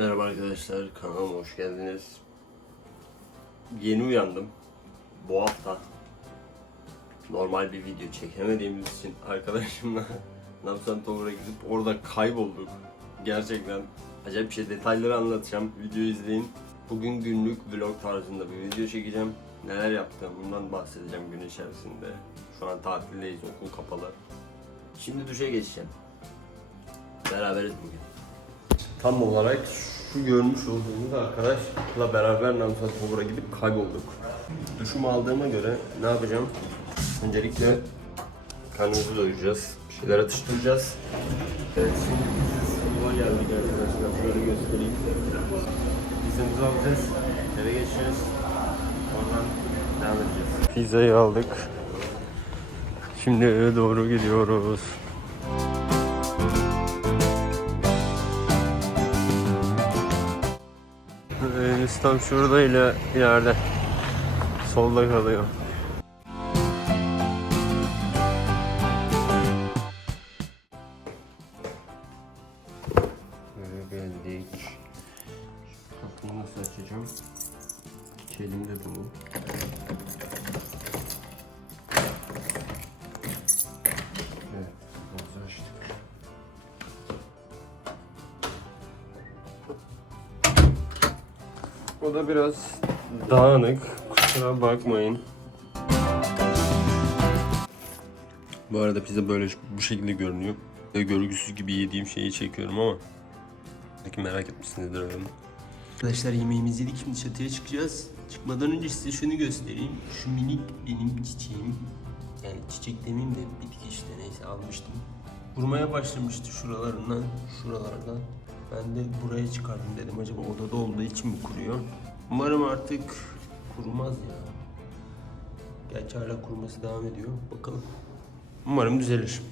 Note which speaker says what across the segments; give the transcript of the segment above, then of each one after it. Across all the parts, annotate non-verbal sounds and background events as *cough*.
Speaker 1: Merhaba arkadaşlar, kanalıma hoş geldiniz. Yeni uyandım. Bu hafta normal bir video çekemediğimiz için arkadaşımla *laughs* Namsan Tower'a gidip orada kaybolduk. Gerçekten acayip bir şey detayları anlatacağım. Videoyu izleyin. Bugün günlük vlog tarzında bir video çekeceğim. Neler yaptığımdan bahsedeceğim gün içerisinde. Şu an tatildeyiz, okul kapalı. Şimdi duşa geçeceğim. Beraberiz bugün. Tam olarak şu görmüş olduğunuz arkadaşla beraber Namsat Tower'a gidip kaybolduk. Duşumu aldığıma göre ne yapacağım? Öncelikle karnımızı doyuracağız. Bir şeyler atıştıracağız. Evet şimdi biz sınıfa geldik arkadaşlar. Şöyle göstereyim. Pizzamızı alacağız. Eve geçeceğiz. Oradan devam edeceğiz. Pizzayı aldık. Şimdi eve doğru gidiyoruz. Enes tam şurada ile ileride. Solda kalıyor. O da biraz dağınık. Kusura bakmayın. Bu arada pizza böyle bu şekilde görünüyor. Ve görgüsüz gibi yediğim şeyi çekiyorum ama belki merak etmişsinizdir öyle. Arkadaşlar yemeğimizi yedik şimdi çatıya çıkacağız. Çıkmadan önce size şunu göstereyim. Şu minik benim çiçeğim. Yani çiçek demeyeyim de bitki işte neyse almıştım. Vurmaya başlamıştı şuralarından, şuralardan. Ben de buraya çıkardım dedim. Acaba odada olduğu için mi kuruyor? Umarım artık kurumaz ya. Gerçi hala kuruması devam ediyor. Bakalım. Umarım düzelir.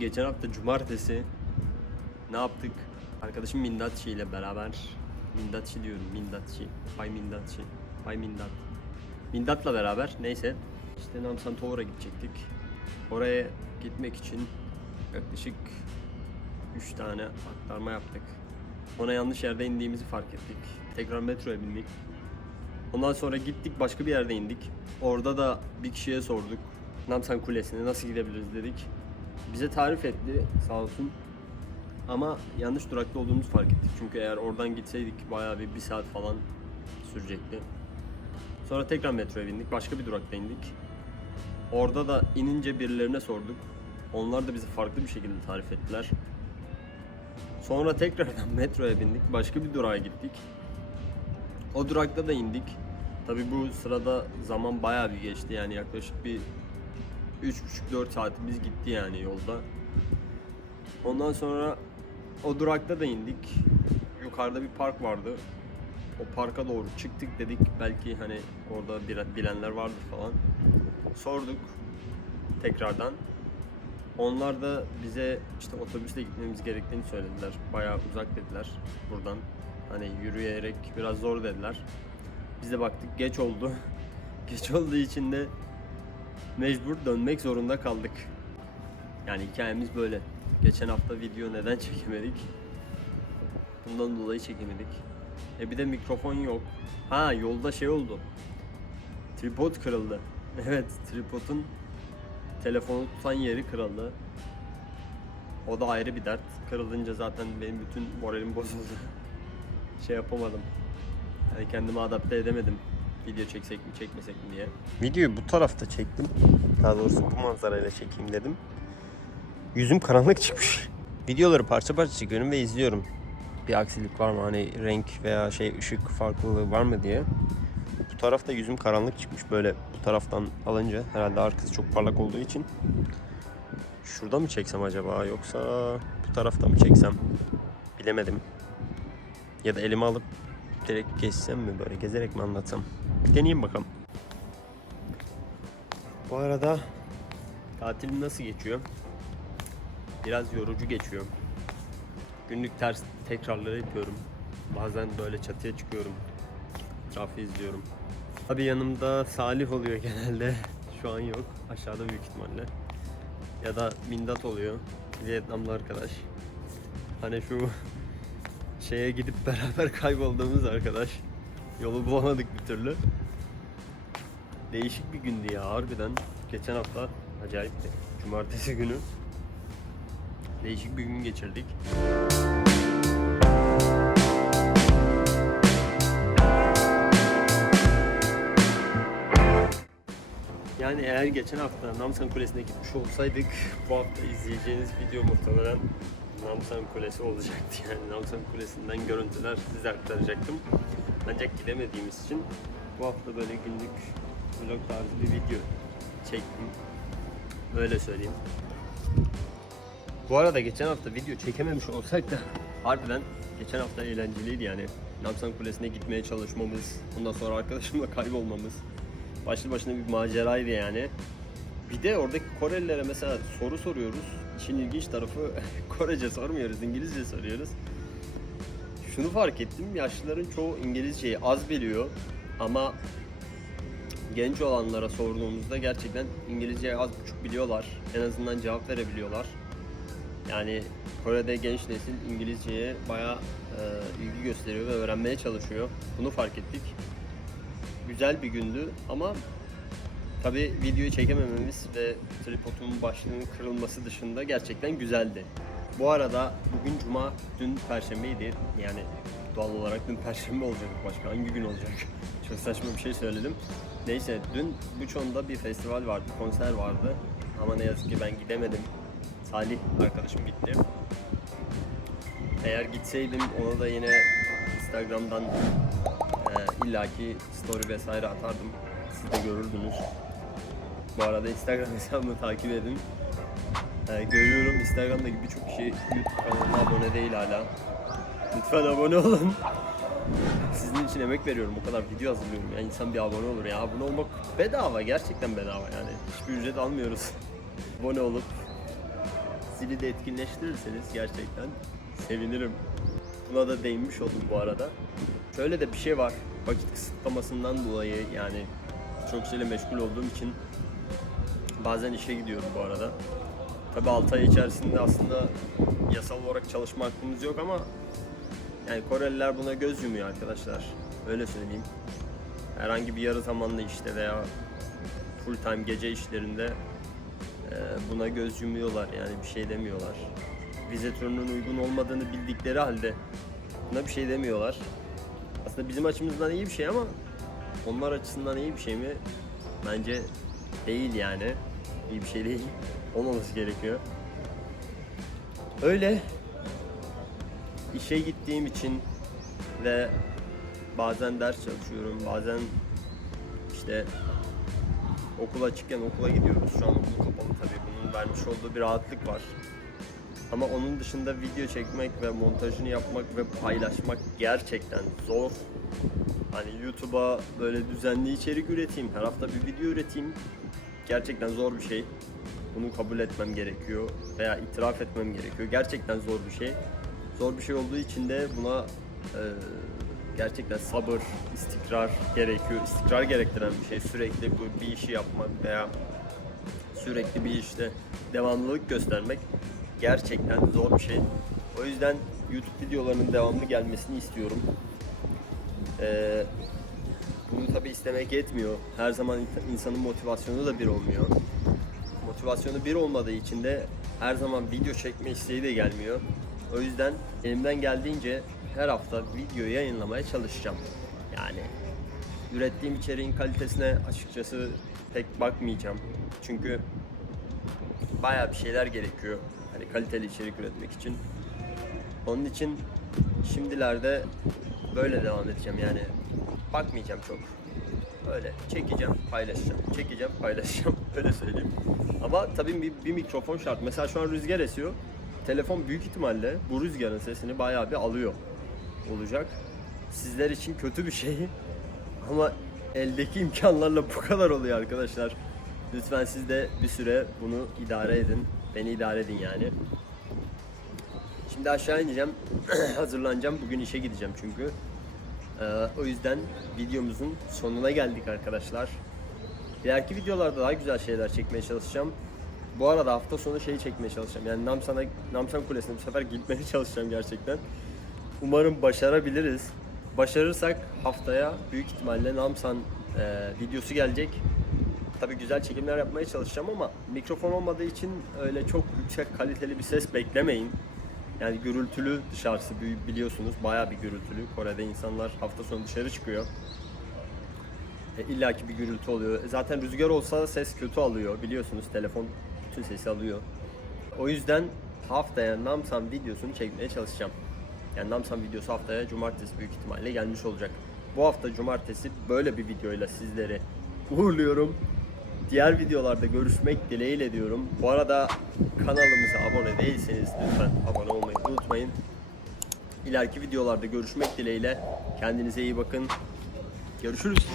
Speaker 1: Geçen hafta cumartesi ne yaptık? Arkadaşım Mindatçı ile beraber Mindatçı diyorum Mindatçı Bay Mindatçı Bay Mindat Mindat'la beraber neyse işte Namsan Tower'a gidecektik. Oraya gitmek için yaklaşık 3 tane aktarma yaptık. Ona yanlış yerde indiğimizi fark ettik. Tekrar metroya bindik. Ondan sonra gittik başka bir yerde indik. Orada da bir kişiye sorduk. Namsan Kulesi'ne nasıl gidebiliriz dedik. Bize tarif etti sağ olsun. Ama yanlış durakta olduğumuzu fark ettik. Çünkü eğer oradan gitseydik bayağı bir, bir saat falan sürecekti. Sonra tekrar metroya bindik. Başka bir durakta indik. Orada da inince birilerine sorduk. Onlar da bizi farklı bir şekilde tarif ettiler. Sonra tekrardan *laughs* metroya bindik. Başka bir durağa gittik. O durakta da indik. Tabi bu sırada zaman bayağı bir geçti. Yani yaklaşık bir 3,5-4 saatimiz gitti yani yolda. Ondan sonra o durakta da indik. Yukarıda bir park vardı. O parka doğru çıktık dedik. Belki hani orada bilenler vardır falan. Sorduk tekrardan. Onlar da bize işte otobüsle gitmemiz gerektiğini söylediler. Bayağı uzak dediler buradan. Hani yürüyerek biraz zor dediler. Biz de baktık geç oldu. *laughs* geç olduğu için de mecbur dönmek zorunda kaldık. Yani hikayemiz böyle. Geçen hafta video neden çekemedik? Bundan dolayı çekemedik. E bir de mikrofon yok. Ha yolda şey oldu. Tripod kırıldı. *laughs* Evet tripodun telefonu tutan yeri kırıldı. O da ayrı bir dert. Kırılınca zaten benim bütün moralim bozuldu. *laughs* şey yapamadım. Yani kendimi adapte edemedim. Video çeksek mi çekmesek mi diye. Videoyu bu tarafta çektim. Daha doğrusu bu manzarayla çekeyim dedim. Yüzüm karanlık çıkmış. Videoları parça parça çekiyorum ve izliyorum. Bir aksilik var mı hani renk veya şey ışık farklılığı var mı diye. Bu tarafta yüzüm karanlık çıkmış böyle bu taraftan alınca herhalde arkası çok parlak olduğu için. Şurada mı çeksem acaba yoksa bu tarafta mı çeksem bilemedim. Ya da elime alıp direkt geçsem mi böyle gezerek mi anlatsam. Deneyeyim bakalım. Bu arada tatilim nasıl geçiyor? Biraz yorucu geçiyor. Günlük ters tekrarları yapıyorum. Bazen böyle çatıya çıkıyorum. Etrafı izliyorum. Abi yanımda Salih oluyor *laughs* genelde. Şu an yok. Aşağıda büyük ihtimalle. Ya da Mindat oluyor. Vietnamlı arkadaş. Hani şu *laughs* şeye gidip beraber *laughs* kaybolduğumuz arkadaş. Yolu bulamadık bir türlü. Değişik bir gündü ya harbiden. Geçen hafta acayipti. Cumartesi günü. Değişik bir gün geçirdik. Yani eğer geçen hafta Namsan Kulesi'ne gitmiş olsaydık bu hafta izleyeceğiniz video muhtemelen Namsan Kulesi olacaktı. *laughs* Yani Namsan Kulesi'nden görüntüler size aktaracaktım. Ancak gidemediğimiz için bu hafta böyle günlük vlog tarzı bir video çektim. Öyle söyleyeyim. Bu arada geçen hafta video çekememiş olsak da harbiden geçen hafta eğlenceliydi yani. Namsan Kulesi'ne gitmeye çalışmamız, ondan sonra arkadaşımla kaybolmamız başlı başına bir maceraydı yani. Bir de oradaki Korelilere mesela soru soruyoruz. İşin ilginç tarafı *laughs* Korece sormuyoruz, İngilizce soruyoruz. Şunu fark ettim, yaşlıların çoğu İngilizceyi az biliyor ama genç olanlara sorduğumuzda gerçekten İngilizceyi az buçuk biliyorlar. En azından cevap verebiliyorlar. Yani Kore'de genç nesil İngilizceye bayağı e, ilgi gösteriyor ve öğrenmeye çalışıyor. Bunu fark ettik. Güzel bir gündü ama tabi videoyu çekemememiz ve tripodun başlığının kırılması dışında gerçekten güzeldi. Bu arada bugün cuma, dün perşembeydi. Yani doğal olarak dün perşembe olacak başka hangi gün olacak? *laughs* Çok saçma bir şey söyledim. Neyse dün Buchon'da bir festival vardı, konser vardı. Ama ne yazık ki ben gidemedim. Salih arkadaşım gitti. Eğer gitseydim ona da yine Instagram'dan illaki story vesaire atardım. Siz de görürdünüz. Bu arada Instagram *laughs* hesabımı takip edin. E, görüyorum Instagram'daki birçok kişi YouTube kanalına abone değil hala. Lütfen abone olun. Sizin için emek veriyorum. O kadar video hazırlıyorum. Ya insan bir abone olur ya. Abone olmak bedava. Gerçekten bedava yani. Hiçbir ücret almıyoruz. *laughs* abone olup zili de etkinleştirirseniz gerçekten sevinirim. Buna da değinmiş oldum bu arada. Şöyle de bir şey var. Vakit kısıtlamasından dolayı yani çok şeyle meşgul olduğum için bazen işe gidiyorum bu arada. Tabi 6 ay içerisinde aslında yasal olarak çalışma hakkımız yok ama yani Koreliler buna göz yumuyor arkadaşlar. Öyle söyleyeyim. Herhangi bir yarı zamanlı işte veya full time gece işlerinde e, buna göz yumuyorlar yani bir şey demiyorlar. Vize türünün uygun olmadığını bildikleri halde buna bir şey demiyorlar. Aslında bizim açımızdan iyi bir şey ama onlar açısından iyi bir şey mi? Bence değil yani. İyi bir şey değil. *laughs* Olmaması gerekiyor. Öyle işe gittiğim için ve bazen ders çalışıyorum, bazen işte okul açıkken okula gidiyoruz. Şu an okul kapalı tabii. Bunun vermiş olduğu bir rahatlık var. Ama onun dışında video çekmek ve montajını yapmak ve paylaşmak gerçekten zor. Hani YouTube'a böyle düzenli içerik üreteyim, her hafta bir video üreteyim. Gerçekten zor bir şey. Bunu kabul etmem gerekiyor veya itiraf etmem gerekiyor. Gerçekten zor bir şey. Zor bir şey olduğu için de buna e, gerçekten sabır, istikrar gerekiyor. İstikrar gerektiren bir şey. Sürekli bu bir işi yapmak veya sürekli bir işte devamlılık göstermek gerçekten zor bir şey. O yüzden YouTube videolarının devamlı gelmesini istiyorum. Ee, bunu tabi istemek yetmiyor. Her zaman insanın motivasyonu da bir olmuyor. Motivasyonu bir olmadığı için de her zaman video çekme isteği de gelmiyor. O yüzden elimden geldiğince her hafta video yayınlamaya çalışacağım. Yani ürettiğim içeriğin kalitesine açıkçası pek bakmayacağım. Çünkü bayağı bir şeyler gerekiyor. Hani kaliteli içerik üretmek için. Onun için şimdilerde böyle devam edeceğim yani. Bakmayacağım çok. Öyle çekeceğim, paylaşacağım. Çekeceğim, paylaşacağım. *laughs* Öyle söyleyeyim. Ama tabii bir, bir mikrofon şart. Mesela şu an rüzgar esiyor. Telefon büyük ihtimalle bu rüzgarın sesini bayağı bir alıyor olacak. Sizler için kötü bir şey. *laughs* Ama eldeki imkanlarla bu kadar oluyor arkadaşlar. Lütfen siz de bir süre bunu idare edin. Beni idare edin yani. Şimdi aşağı ineceğim. *clears throat* Hazırlanacağım. Bugün işe gideceğim çünkü. Ee, o yüzden videomuzun sonuna geldik arkadaşlar. Diğerki videolarda daha güzel şeyler çekmeye çalışacağım. Bu arada hafta sonu şeyi çekmeye çalışacağım. Yani Namsan'a, Namsan Kulesi'ne bu sefer gitmeye *laughs* çalışacağım gerçekten. Umarım başarabiliriz. Başarırsak haftaya büyük ihtimalle Namsan e, videosu gelecek. Tabii güzel çekimler yapmaya çalışacağım ama mikrofon olmadığı için öyle çok yüksek kaliteli bir ses beklemeyin. Yani gürültülü dışarısı bili- biliyorsunuz bayağı bir gürültülü. Kore'de insanlar hafta sonu dışarı çıkıyor. E, İlla ki bir gürültü oluyor. E, Zaten rüzgar olsa ses kötü alıyor. Biliyorsunuz telefon bütün sesi alıyor. O yüzden haftaya Namsan videosunu çekmeye çalışacağım. Yani Namsan videosu haftaya cumartesi büyük ihtimalle gelmiş olacak. Bu hafta cumartesi böyle bir videoyla sizleri uğurluyorum. Diğer videolarda görüşmek dileğiyle diyorum. Bu arada kanalımıza abone değilseniz lütfen abone olmayı unutmayın. İleriki videolarda görüşmek dileğiyle. Kendinize iyi bakın. Görüşürüz.